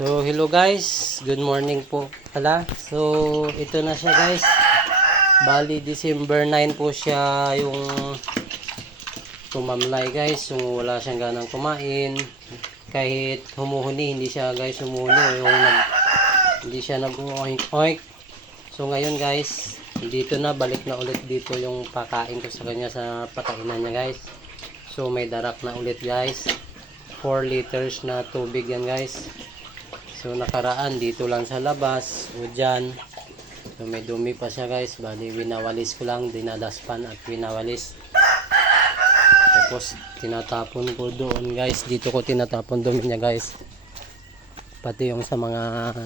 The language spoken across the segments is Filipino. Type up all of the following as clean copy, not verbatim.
So hello guys, good morning po pala. So ito na siya guys. Bali December 9 po siya yung tumamlay guys. Yung wala siyang ganang kumain. Kahit humuhuni, hindi siya guys humuhuni. Hindi siya nag-oink-oink. So ngayon guys, dito na, balik na ulit dito yung pakain ko sa kanya sa pakainan niya guys. So may darak na ulit guys. 4 liters na tubig yan guys. So nakaraan dito lang sa labas o dyan. So may dumi pa siya guys. Bali winawalis ko lang, dinadaspan at winawalis. Tapos tinatapon ko doon guys. Dito ko tinatapon dumi niya guys. Pati yung sa mga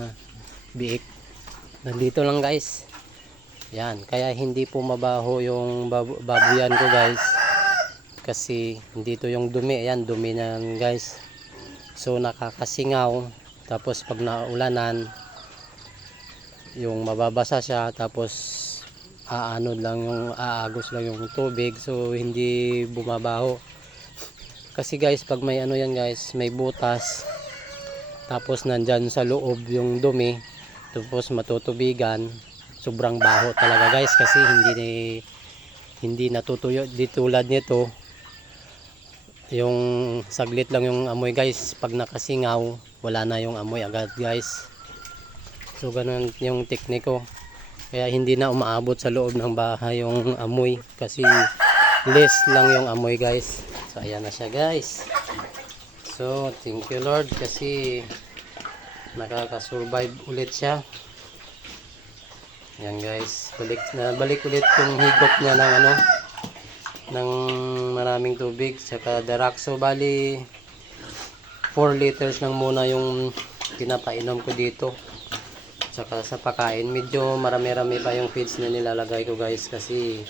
biik. Nandito lang guys. Yan, kaya hindi po mabaho yung babuyan ko guys. Kasi dito yung dumi, ayan dumi niyan guys. So nakakasingaw. Tapos pag naulanan, yung mababasa siya, tapos aagos lang yung tubig, so hindi bumabaho. Kasi guys, pag may ano yan guys, may butas, tapos nandyan sa loob yung dumi, tapos matutubigan, sobrang baho talaga guys, kasi hindi natutuyo. Di tulad nito, yung saglit lang yung amoy guys, pag nakasingaw wala na yung amoy agad guys. So ganun yung tekniko, kaya hindi na umaabot sa loob ng bahay yung amoy, kasi less lang yung amoy guys. So ayan na siya guys. So thank you Lord, kasi nakakasurvive ulit siya. Ayan guys, balik ulit yung higop niya ng maraming tubig saka darak. So bali 4 liters lang muna yung pinapainom ko dito. Saka sa pakain, medyo marami-rami pa yung feeds na nilalagay ko guys, kasi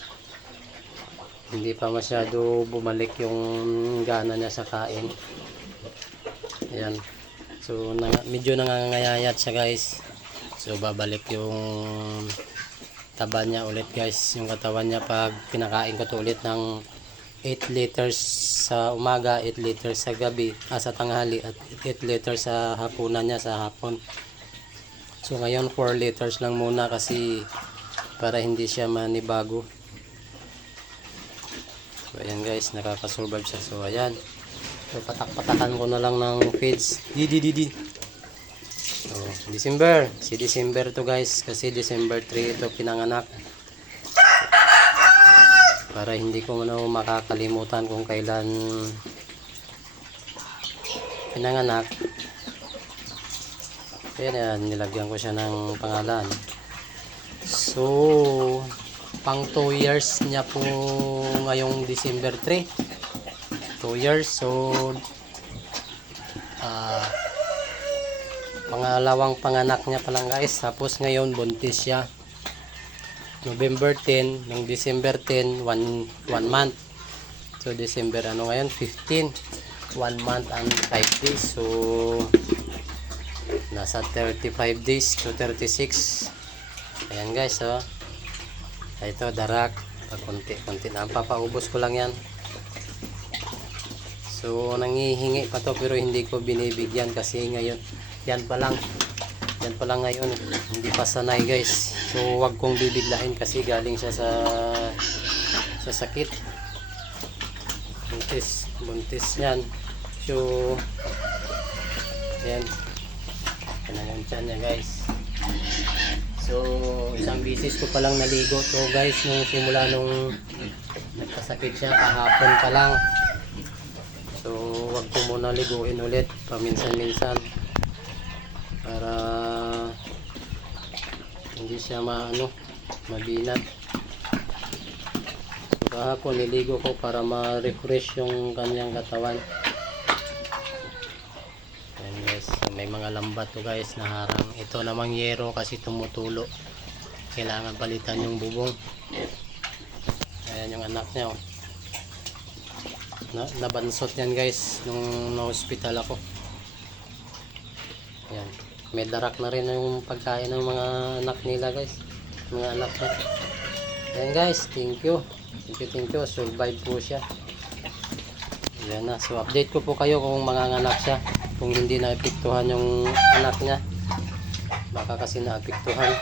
hindi pa masyado bumalik yung gana niya sa kain. Ayan. So medyo nangangayayat siya guys. So babalik yung taba niya ulit guys, yung katawan niya pag pinakain ko to ulit ng 8 liters sa umaga, 8 liters sa gabi, sa tanghali, at 8 liters sa hapunan niya sa hapon. So ngayon 4 liters lang muna, kasi para hindi siya manibago. So ayan guys, nakakasurvive siya. So ayan, so patak-patakan ko na lang ng feeds. So December, si December to guys, kasi December 3 ito pinanganak. Para hindi ko na makakalimutan kung kailan pinanganak. Kaya nilagyan ko siya ng pangalan. So pang 2 years niya po ngayong December 3. 2 years. So pangalawang panganak niya pa lang guys. Tapos ngayon buntis siya. November 10, ng December 10, 1 month. So December ngayon 15, 1 month and 5 days. So nasa 35 days to 36. Ayan guys, oh. Ito darak, konti-konti na, papaubos ko lang yan. So nangihingi pa to, pero hindi ko binibigyan kasi ngayon yan pa lang ngayon, hindi pa sanay guys. So wag kong bibiglain kasi galing siya sa sakit, buntis yan. So ayan, yan tiyan niya guys. So isang bisis ko palang naligo to guys, nung simula nung nagkasakit siya, kahapon pa lang. So wag ko muna liguin ulit paminsan-minsan para hindi siya mabinat. So kahapon niligo ko para ma-refresh yung kanyang katawan. Ayan guys, so may mga lambat to guys na harang. Ito namang yero kasi tumutulo, kailangan palitan yung bubong. Ayan yung anak niya, oh. Nabansot yan guys nung na-hospital ako. Ayan, may darak na rin yung pagkain ng mga anak nila guys, mga anak niya. Ayan guys, thank you. Survive po siya. Ayan na, so update ko po kayo kung manganganak siya. kung hindi naapektuhan yung anak niya. Baka kasi naapektuhan.